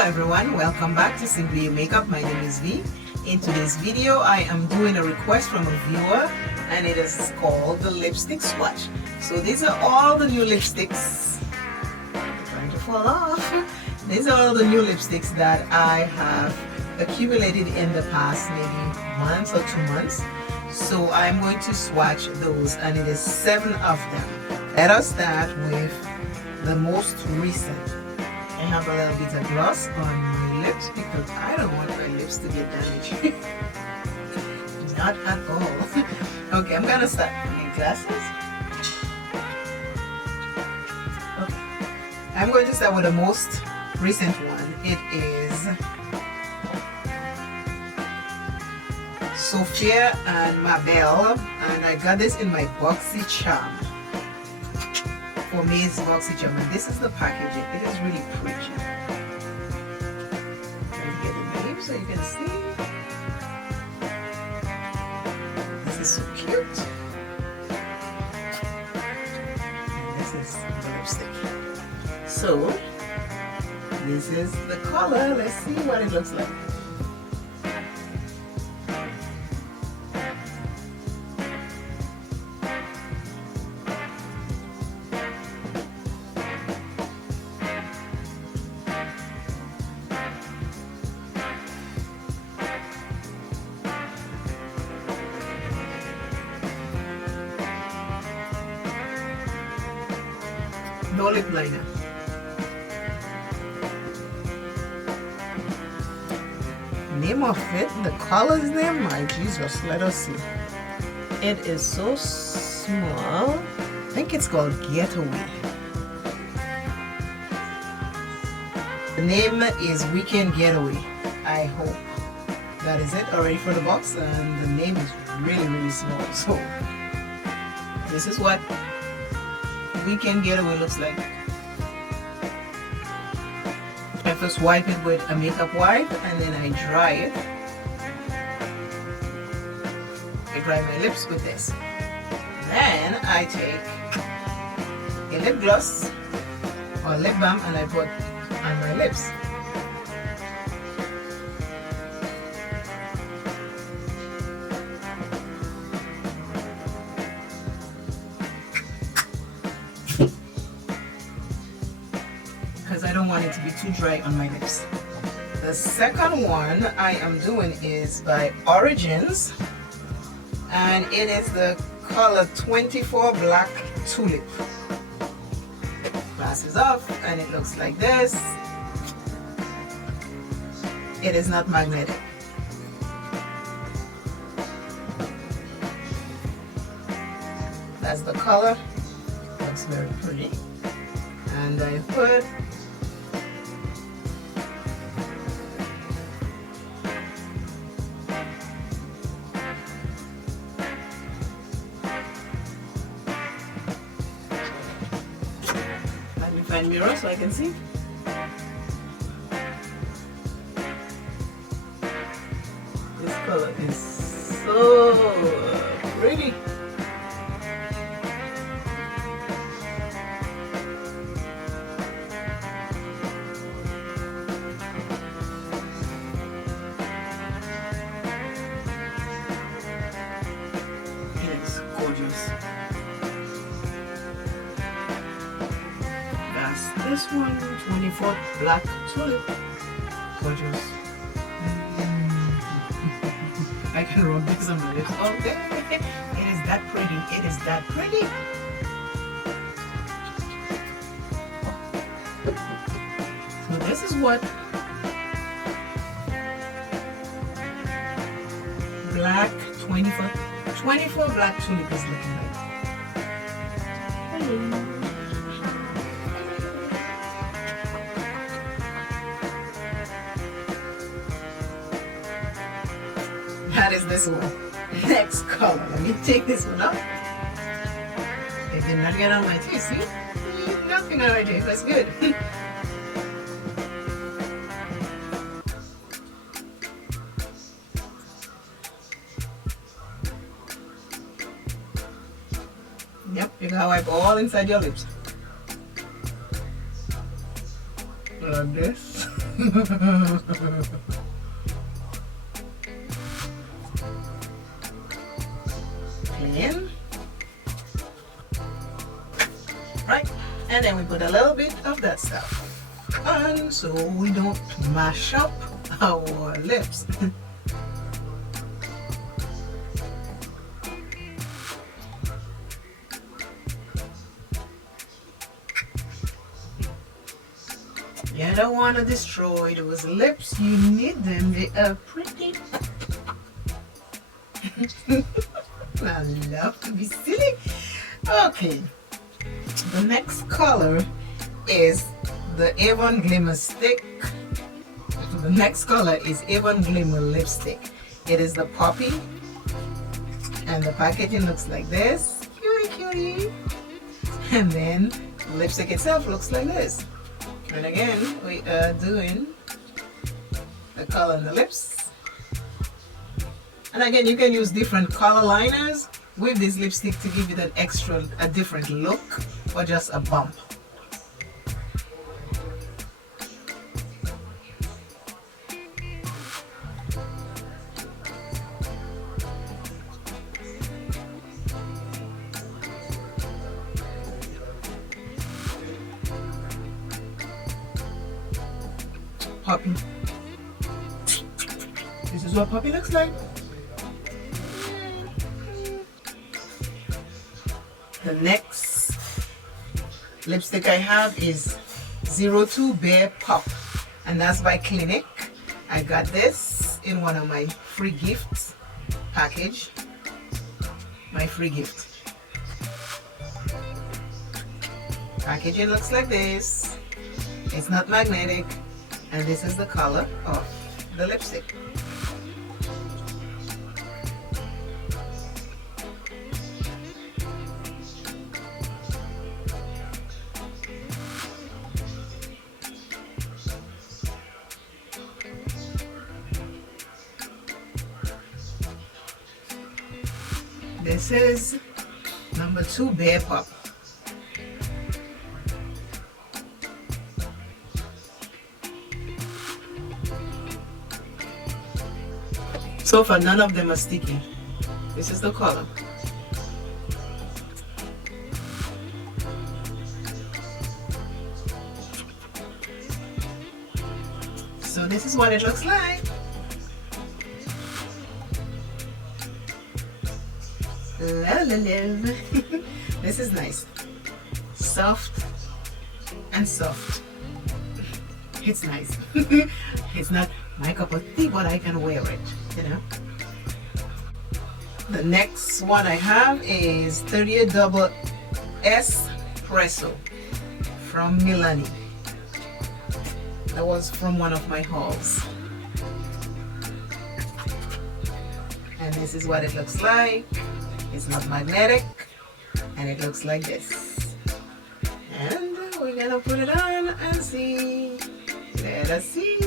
Hello everyone, welcome back to Simply Makeup. My name is V. In today's video I am doing a request from a viewer and it is called the lipstick swatch. So these are all the new lipsticks. I'm trying to fall off. These are all the new lipsticks that I have accumulated in the past maybe months or 2 months. So I'm going to swatch those and it is 7 of them. Let us start with the most recent. I have a little bit of gloss on my lips because I don't want my lips to get damaged. Not at all. Okay, I'm gonna start with my glasses. Okay. I'm going to start with the most recent one. It is Sophia and MABELLE, and I got this in my boxy charm. For me it's boxy charm, and this is the packaging. It is really pretty. Let me get the name so you can see. This is so cute. And this is the lipstick. So this is the color. Let's see what it looks like. No lip liner. Name of it, the color's name, my Jesus, let us see. It is so small. I think it's called Getaway. The name is Weekend Getaway. I hope that is it already for the box, and the name is really small. So this is what Weekend Getaway looks like. I first wipe it with a makeup wipe and then I dry it. I dry my lips with this. Then I take a lip gloss or lip balm and I put on my lips. Because I don't want it to be too dry on my lips. The second one I am doing is by Origins, and it is the color 24 Black Tulip. Glasses off and it looks like this. It is not magnetic. That's the color. Looks very pretty. And I put find mirror so I can see. This color is so pretty. It is gorgeous. This one, 24 Black Tulip. Gorgeous. I can rub this on my lips all day. It is that pretty. It is that pretty. So this is what Black 24 Black Tulip is looking like. Hello. That is this one. Next color. Let me take this one off. It did not get on my teeth. See? Nothing on my teeth. That's good. Yep, you gotta wipe all inside your lips. Like this. Clean. Right, and then we put a little bit of that stuff on so we don't mash up our lips. You don't want to destroy those lips. You need them. They are pretty. I love to be silly. Okay. The next color is the Avon Glimmer Stick. The next color is Avon Glimmer Lipstick. It is the Poppy. And the packaging looks like this. Cutie, cutie. And then the lipstick itself looks like this. And again, we are doing the color on the lips. And again, you can use different color liners with this lipstick to give you that extra, a different look, or just a bump. Poppy. This is what Poppy looks like. The next lipstick I have is 02 Bear Pop, and that's by Clinique. I got this in one of my free gifts package. My free gift. Packaging looks like this. It's not magnetic. And this is the color of the lipstick. This is number 2 Bear Pop. So far, none of them are sticky. This is the color. So this is what it looks like. La la la. This is nice. Soft and soft. It's nice. It's not my cup of tea, but I can wear it, you know. The next one I have is 38 Double Espresso from MILANI. That was from one of my hauls. And this is what it looks like. It's not magnetic, and it looks like this. And we're gonna put it on and see. Let us see.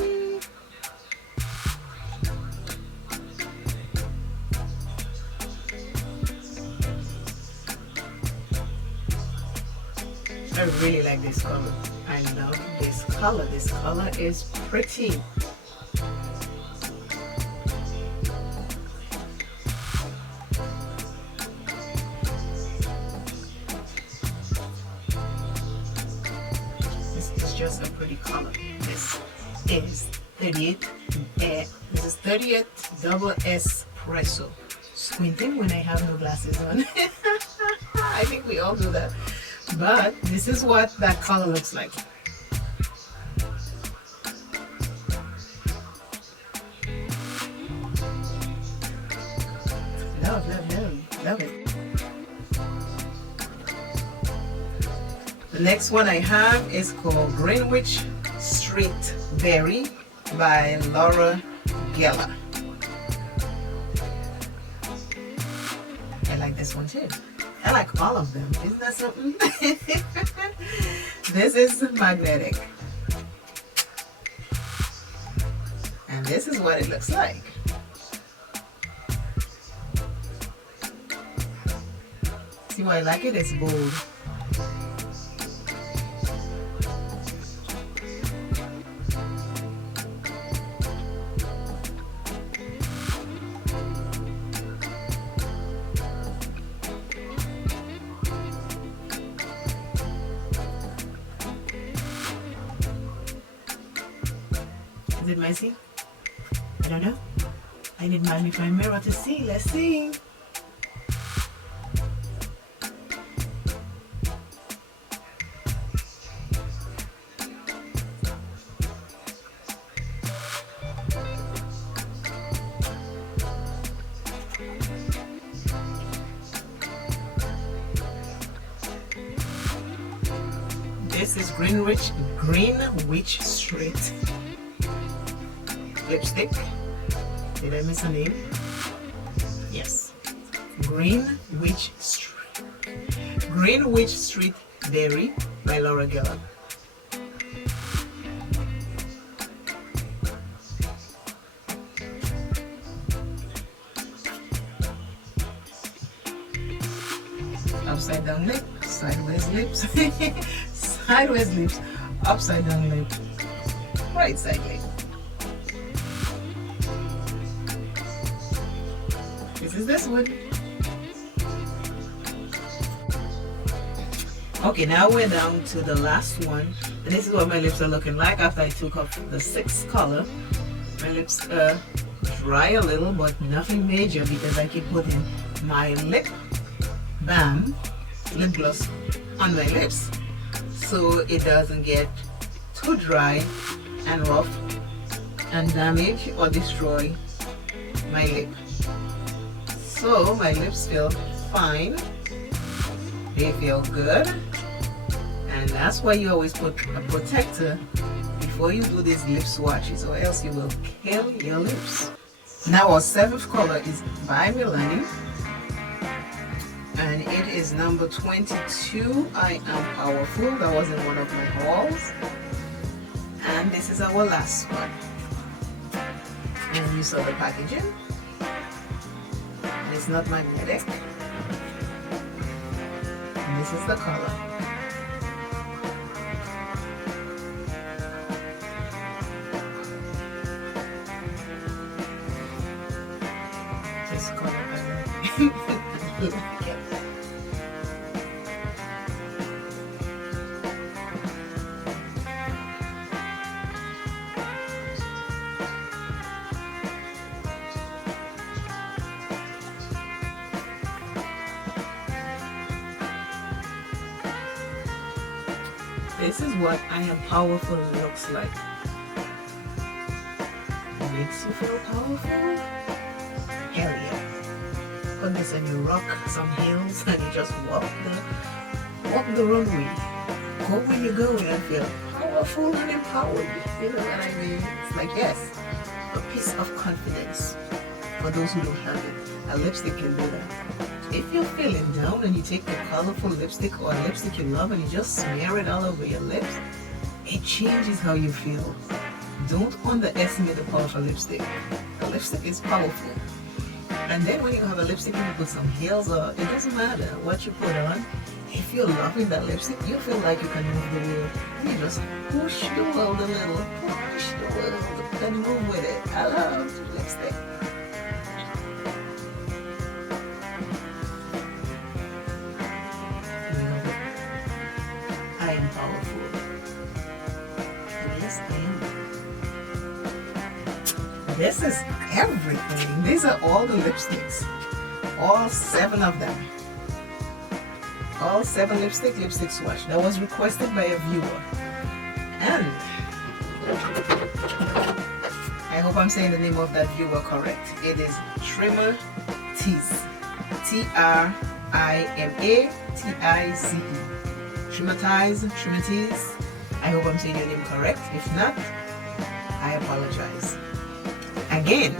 I really like this color. I love this color. This color is pretty. This is just a pretty color. This is 38. This is 38 Double Espresso. Squinting when I have no glasses on. I think we all do that. But this is what that color looks like. Love, love, love, love it. The next one I have is called Greenwich Street Berry by GELLAR. I like this one too. I like all of them. Isn't that something? This is magnetic. And this is what it looks like. See why I like it? It's bold. Is it messy? I don't know. I need my magnifying mirror to see. Let's see. This is Greenwich Street lipstick. Did I miss a name? Yes. Greenwich Street Berry by Laura Geller. Upside down lip, sideways lips, sideways lips, upside down lip, right side lip. This is this one. Okay, now we're down to the last one. And this is what my lips are looking like after I took off the 6th color. My lips dry a little, but nothing major because I keep putting my lip balm, lip gloss on my lips so it doesn't get too dry and rough and damage or destroy my lip. So my lips feel fine, they feel good, and that's why you always put a protector before you do these lip swatches, or else you will kill your lips. Now our 7th color is by MILANI, and it is number 22. I Am Powerful. That was in one of my hauls, and this is our last one. And you saw the packaging. It's not magnetic. And this is the color. This color, look at it. This is what I Am Powerful looks like. Makes you feel powerful? Hell yeah. Put this and you rock some hills and you just walk the runway. Go where you're going and feel powerful and empowered. You know what I mean? It's like, yes, a piece of confidence for those who don't have it. A lipstick can do that. If you're feeling down and you take a colorful lipstick or a lipstick you love and you just smear it all over your lips, it changes how you feel. Don't underestimate the power of a lipstick. A lipstick is powerful. And then when you have a lipstick and you put some heels, or it doesn't matter what you put on, if you're loving that lipstick, you feel like you can move the world. And you just push the world a little, push the world and move with it. I love lipstick. I am powerful. Yes, I am. This is everything. These are all the lipsticks. All 7 of them. All 7 lipstick swatch. That was requested by a viewer. And I hope I'm saying the name of that viewer correct. It is Trimmer Tease. Trimatize. Trimatize. I hope I'm saying your name correct. If not, I apologize. Again,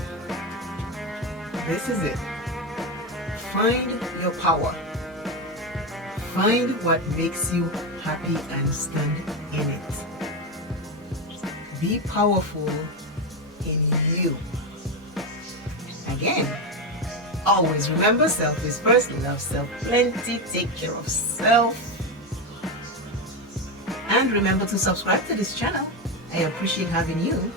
this is it. Find your power. Find what makes you happy and stand in it. Be powerful in you. Again, always remember, self is first, love self plenty, take care of self. And remember to subscribe to this channel. I appreciate having you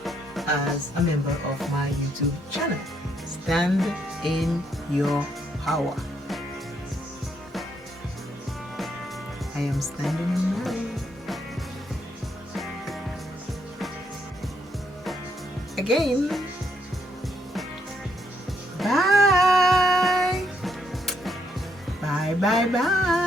as a member of my YouTube channel. Stand in your power. I am standing in mine. again. Bye. Bye, bye, bye.